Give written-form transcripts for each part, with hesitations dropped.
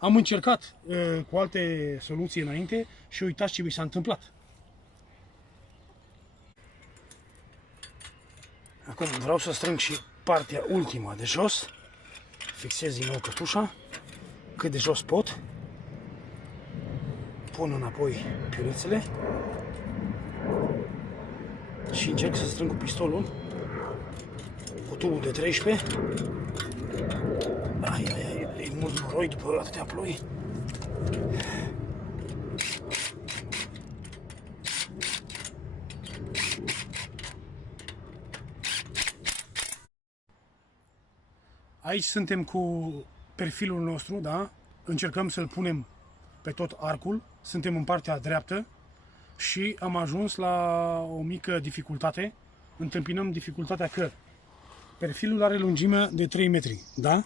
Am încercat cu alte soluții înainte și uitați ce mi s-a întâmplat. Acum vreau să strâng și partea ultima de jos. Fixez din nou cătușa cât de jos pot. Pun înapoi piulițele și încerc să strâng cu pistolul, cu tubul de 13. E mult noroi după atâtea ploi. Aici suntem cu perfilul nostru, da? Încercăm să-l punem pe tot arcul. Suntem în partea dreaptă și am ajuns la o mică dificultate. Întâmpinăm dificultatea că perfilul are lungimea de 3 metri, da?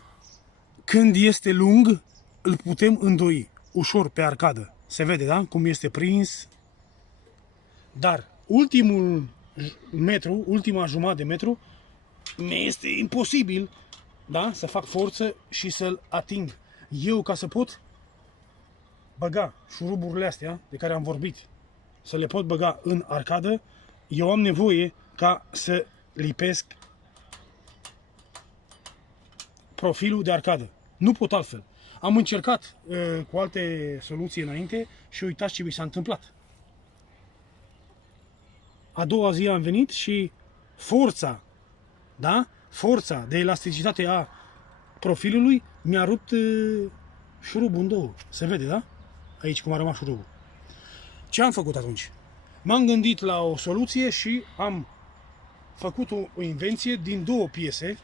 Când este lung, îl putem îndoi ușor pe arcadă. Se vede, da? Cum este prins. Dar ultimul metru, ultima jumătate de metru, mi este imposibil, da? Să fac forță și să-l ating. Eu, ca să pot băga șuruburile astea de care am vorbit, să le pot băga în arcadă, eu am nevoie ca să lipesc profilul de arcadă. Nu pot altfel. Am încercat cu alte soluții înainte și uitați ce mi s-a întâmplat. A doua zi am venit și forța, da? Forța de elasticitate a profilului mi-a rupt șurubul în două. Se vede, da? Aici cum a rămas șurubul. Ce am făcut atunci? M-am gândit la o soluție și am făcut o invenție din două piese.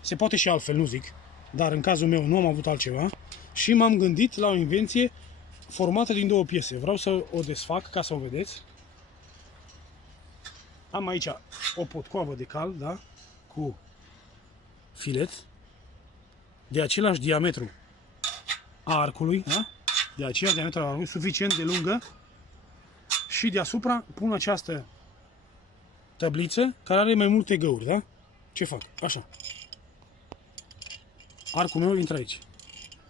Se poate și altfel, nu zic, dar în cazul meu nu am avut altceva. Și m-am gândit la o invenție formată din două piese. Vreau să o desfac ca să o vedeți. Am aici o potcoavă de cal, da? Cu filet de același diametru a arcului, da? De aceeași diametru a arcului, suficient de lungă. Și deasupra pun această tăbliță care are mai multe găuri, da? Ce fac? Așa. Arcul meu intră aici,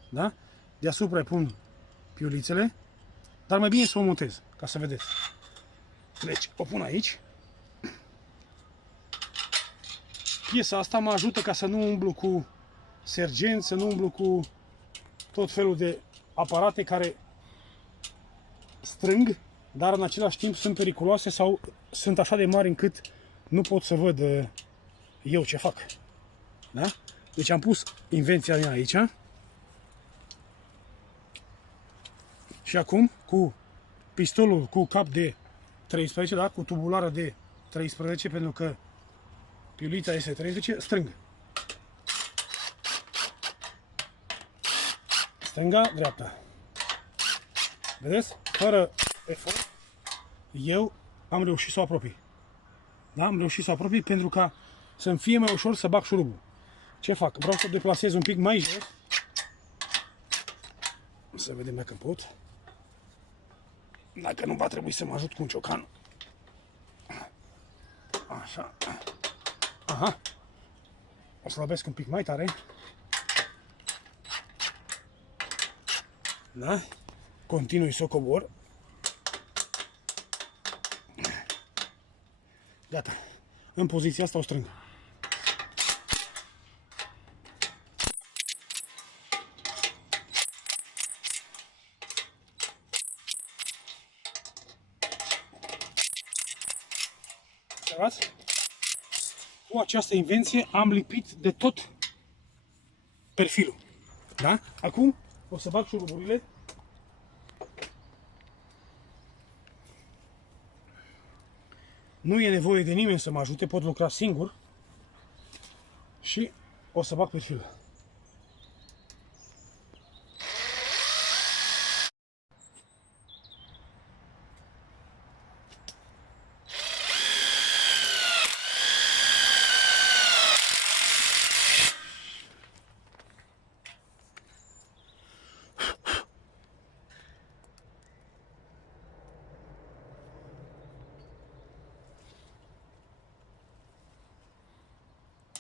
da? Deasupra pun piulițele, dar mai bine să o montez, ca să vedeți. Deci, o pun aici. Piesa asta mă ajută ca să nu umblu cu sergenți, să nu umblu cu tot felul de aparate care strâng, dar în același timp sunt periculoase sau sunt așa de mari încât nu pot să văd eu ce fac. Da? Deci am pus invenția mea aici. Și acum cu pistolul cu cap de 13, da? Cu tubulară de 13, pentru că piulița este 13, strâng. Stânga, dreapta. Vedeți? Fără efort, eu am reușit să o apropii. Da? Am reușit să o apropii pentru ca să-mi fie mai ușor să bag șurubul. Ce fac? Vreau să o deplasez un pic mai jos. Să vedem dacă pot. Dacă nu, va trebui să mă ajut cu un ciocan. Așa. Aha. O slăbesc un pic mai tare. Da? Continui să o cobor. Gata. În poziția asta o strâng. Cu această invenție am lipit de tot perfilul. Da? Acum o să bag șuruburile. Nu e nevoie de nimeni să mă ajute, pot lucra singur. Și o să bag perfilul.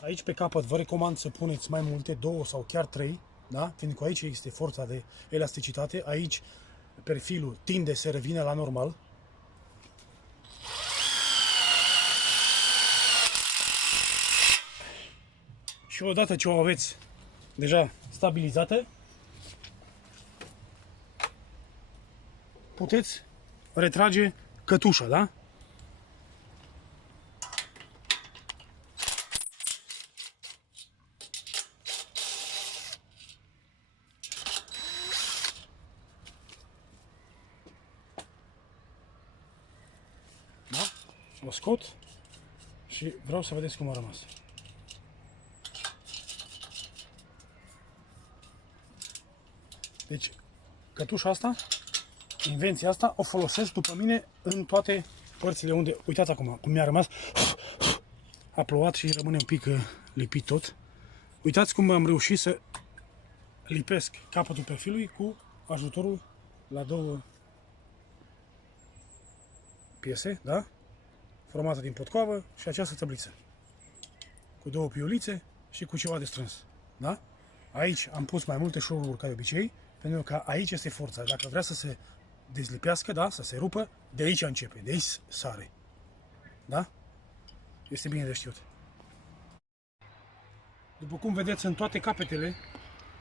Aici pe capăt vă recomand să puneți mai multe, 2 sau chiar 3, da? Pentru că aici este forța de elasticitate, aici perfilul tinde să revină la normal. Și odată ce o aveți deja stabilizată, puteți retrage cătușa, da? Da? O scot și vreau să vedeți cum a rămas. Deci, cătușa asta, invenția asta, o folosesc după mine în toate părțile unde, uitați acum, cum mi-a rămas, a plouat și rămâne un pic lipit tot. Uitați cum am reușit să lipesc capătul perfilului cu ajutorul la două piese, da? Formată din potcoavă și această tăbliță. Cu două piulițe și cu ceva de strâns, da? Aici am pus mai multe șuruburi ca de obicei, pentru că aici este forța. Dacă vrea să se dezlipească, da, să se rupă, de aici începe, de aici sare. Da? Este bine de știut. După cum vedeți, în toate capetele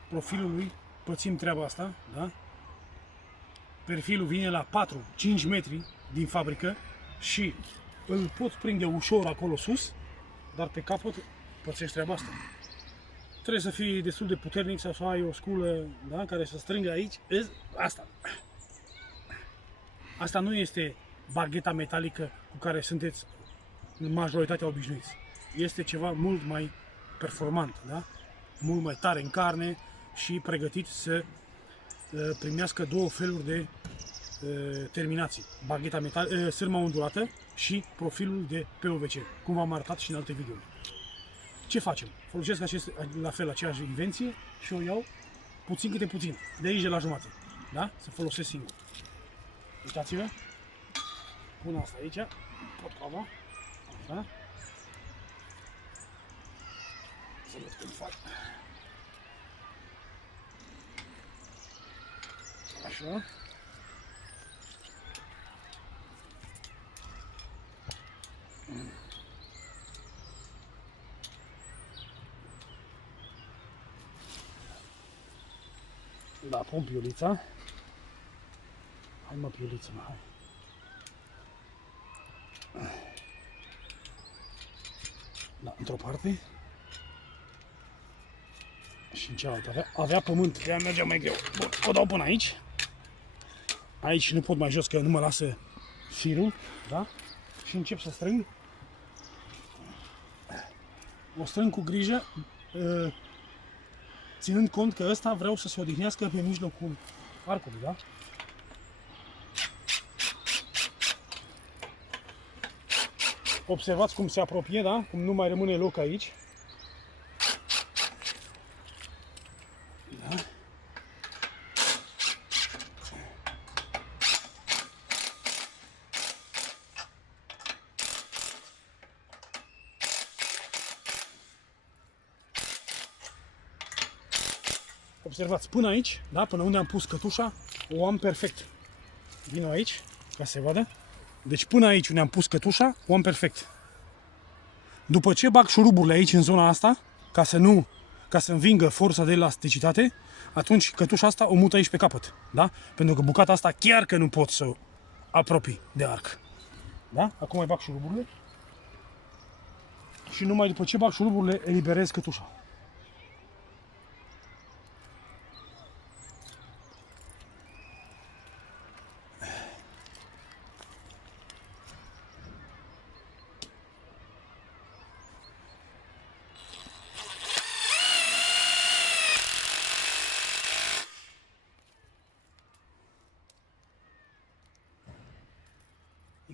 profilului pățim treaba asta, da? Perfilul vine la 4-5 metri din fabrică și îl pot prinde ușor acolo sus, dar pe capăt pățești treaba asta. Trebuie să fii destul de puternic sau să ai o sculă, da, care să strângă aici. Asta. Asta nu este bagheta metalică cu care sunteți majoritatea obișnuiți. Este ceva mult mai performant, da? Mult mai tare în carne și pregătit să primească două feluri de terminații. Bagheta sârma ondulată și profilul de PVC, cum v-am arătat și în alte videouri. Ce facem? Folosesc la fel aceeași invenție și o iau puțin câte puțin, de aici de la jumate, da? Să folosesc singur. Uitați-vă, pun asta aici, potcoava, așa, să văd cum fac. Așa. Da, pun piulița. Hai mă, piuliță, mă, hai. Da, într-o parte. Și în cealaltă avea pământ, de-aia mergea mai greu. Bun, o dau până aici. Aici nu pot mai jos, că nu mă lasă firul, da? Și încep să strâng. O strâng cu grijă, ținând cont că ăsta vreau să se odihnească pe mijlocul arcului, da? Observați cum se apropie, da? Cum nu mai rămâne loc aici. Da? Observați, până aici, da? Până unde am pus cătușa, o am perfect. Vin aici, ca să se vadă. Deci până aici unde am pus cătușa, o am perfect. După ce bag șuruburile aici în zona asta, ca să învingă forța de elasticitate, atunci cătușa asta o mut aici pe capăt, da? Pentru că bucata asta chiar că nu pot să o apropii de arc. Da? Acum mai bag șuruburile. Și numai după ce bag șuruburile, eliberez cătușa.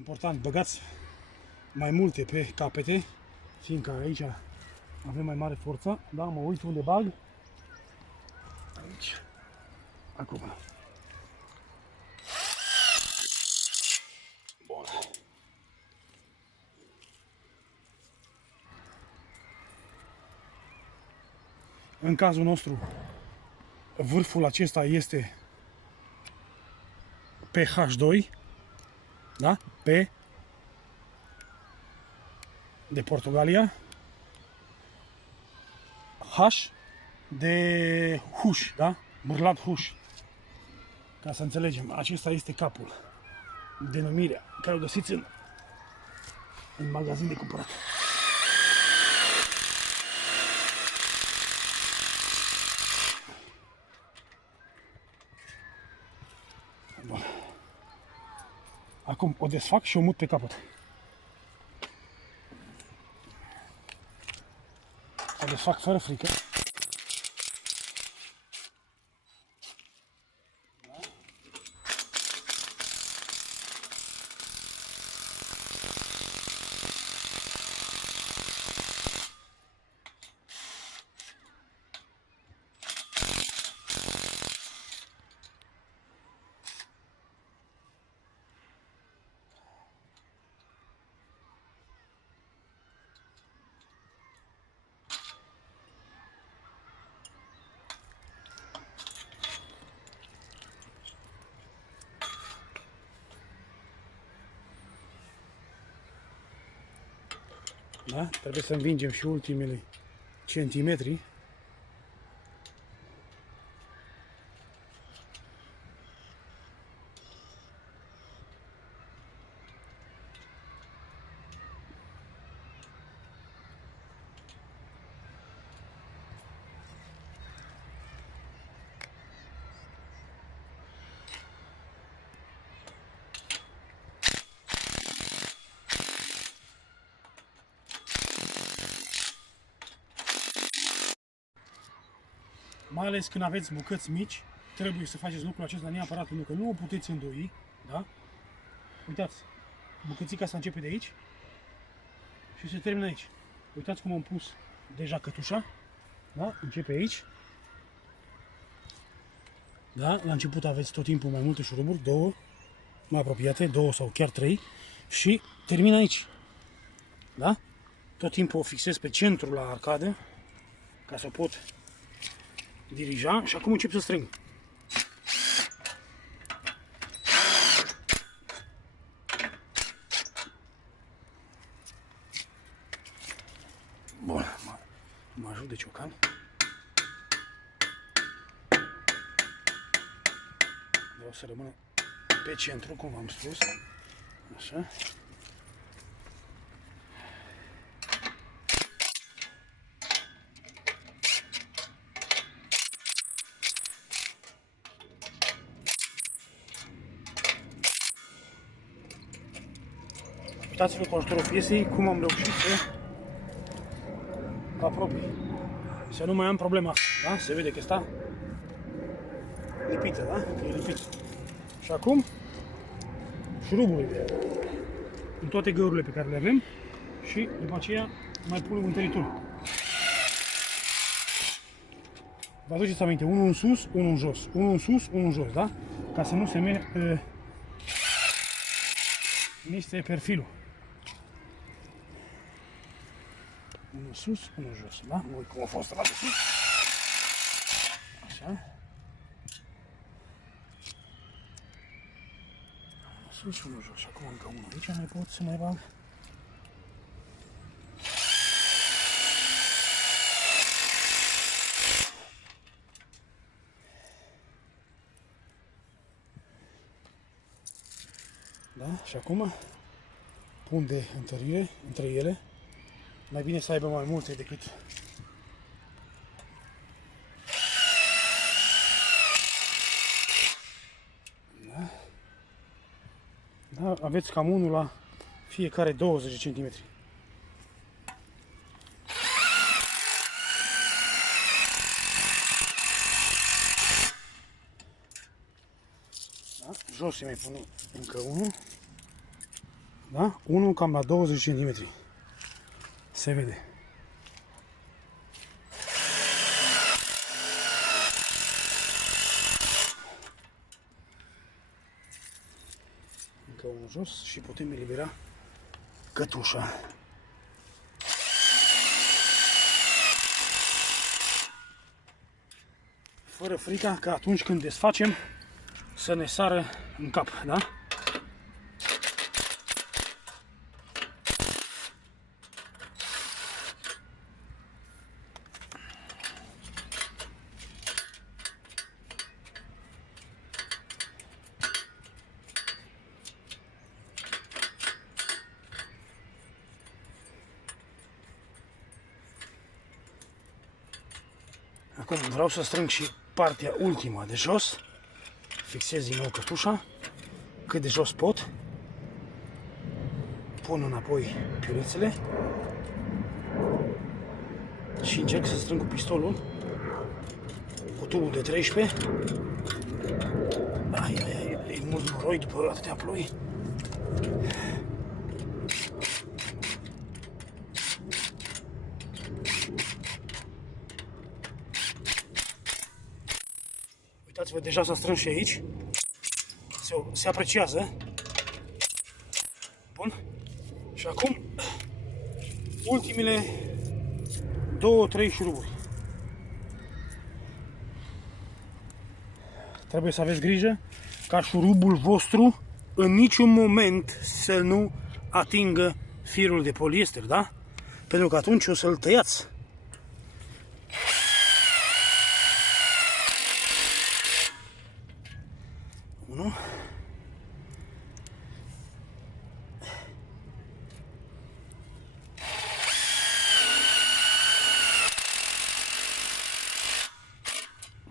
Important, băgați mai multe pe capete, fiindcă aici avem mai mare forță. Da, mă uit unde bag. Aici. Acum. Bun. În cazul nostru, Vârful acesta este pe H2, da? P de Portugalia, H de huș, da? Bârlat huș. Ca să înțelegem, acesta este capul. Denumirea care o găsiți în magazin de cumpărat. Bun. Acum o desfac și o mut pe capăt. O desfac fără frică. Da? Trebuie să învingem și ultimele centimetri. Mai ales când aveți bucăți mici, trebuie să faceți lucrul acesta neapărat, pentru că nu o puteți îndoi, da? Uitați, bucățica asta începe de aici și se termină aici. Uitați cum am pus deja cătușa, da? Începe aici. Da? La început aveți tot timpul mai multe șuruburi, două, mai apropiate, două sau chiar trei, și termină aici. Da? Tot timpul o fixez pe centru la arcadă, ca să pot dirija, și acum încep să strâng. Bun, mă ajut de ciocan. Vreau să rămână pe centru, cum v-am spus. Așa. Uitați-vă cu ajutorul piesei cum am reușit să apropii. Să nu mai am problema asta, da? Se vede că está lipită, da? Că e lipit. Și acum șuruburile în toate găurile pe care le avem și după aceea mai punem întăritul. Vă aduceți aminte, unul în sus, unul în jos, unul în sus, unul în jos, da? Ca să nu se miște perfilul. Unul sus, unul jos, da? Nu uit cum a fost la de sus. Așa. Unul sus, unul jos. Și acum încă unul aici, mai pot să mai bag. Da? Și acum pun de întărire între ele. Mai bine să aibă mai multe decât da? Da, aveți cam unul la fiecare 20 cm. Da? Jos se mai pune încă unul. Da? Unul cam la 20 cm. Se vede. Încă unul jos și putem elibera cătușa. Fără frica că atunci când desfacem să ne sară în cap, da? Acum vreau să strâng și partea ultimă de jos. Fixez din nou cătușa cât de jos pot. Pun înapoi piurețele și încerc să strâng cu pistolul cu tubul de 13. E mult noroi după atâtea ploi. Uitați-vă, deja s-a strâns și aici. Se apreciază. Bun. Și acum ultimele 2-3 șuruburi. Trebuie să aveți grijă ca șurubul vostru în niciun moment să nu atingă firul de poliester, da? Pentru că atunci o să-l tăiați. Unu.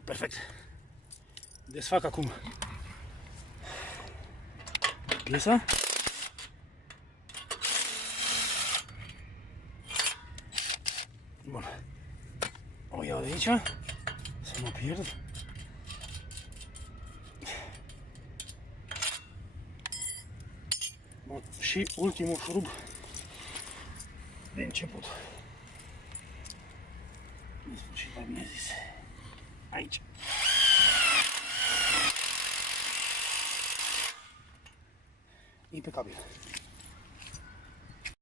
Perfect. Desfac acum piesa. Bun. O iau de aici, să nu pierd. Bun. Și ultimul șurub de început. În sfârșit, mai bine zis. Aici. Impecabil.